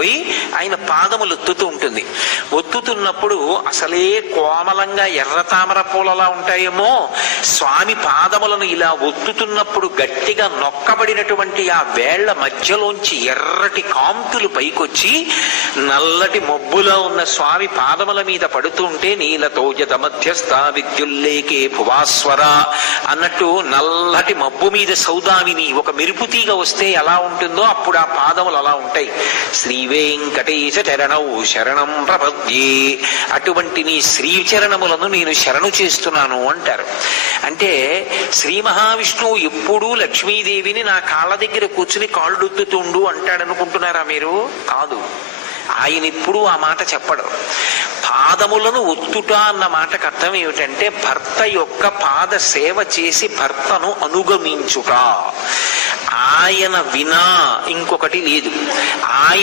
అయిపోయి ఆయన పాదములు ఒత్తుతూ ఉంటుంది. ఒత్తుతున్నప్పుడు అసలే కోమలంగా ఎర్ర తామర పూలలా ఉంటాయేమో, స్వామి పాదములను ఇలా ఒత్తుతున్నప్పుడు గట్టిగా నొక్కబడినటువంటి ఆ వేళ్ల మధ్యలోంచి ఎర్రటి కాంతులు పైకొచ్చి నల్లటి మబ్బులో ఉన్న స్వామి పాదముల మీద పడుతుంటే నీలతోజత మధ్యస్థ విద్యుల్లేకే భువాస్వర అన్నట్టు నల్లటి మబ్బు మీద సౌదామిని ఒక మెరుపు తీగ వస్తే ఎలా ఉంటుందో అప్పుడు ఆ పాదములు అలా ఉంటాయి. శ్రీ వెంకటేశ చరణౌ శరణం ప్రపద్యే, అటువంటి నీ శ్రీచరణములను నేను శరణు చేస్తున్నాను అంటారు. అంటే శ్రీ మహావిష్ణువు ఎప్పుడూ లక్ష్మీదేవిని నా కాళ్ళ దగ్గర కూర్చుని కాళ్ళొత్తుతుండు అంటాడనుకుంటున్నారా మీరు? కాదు, ఆయన ఎప్పుడూ ఆ మాట చెప్పడు. పాదములను ఒత్తుట అన్న మాటకు అర్థం ఏమిటంటే భర్త యొక్క పాద సేవ చేసి భర్తను అనుగమించుట. ఆయన వినా ఇంకొకటి లేదు. ఆయన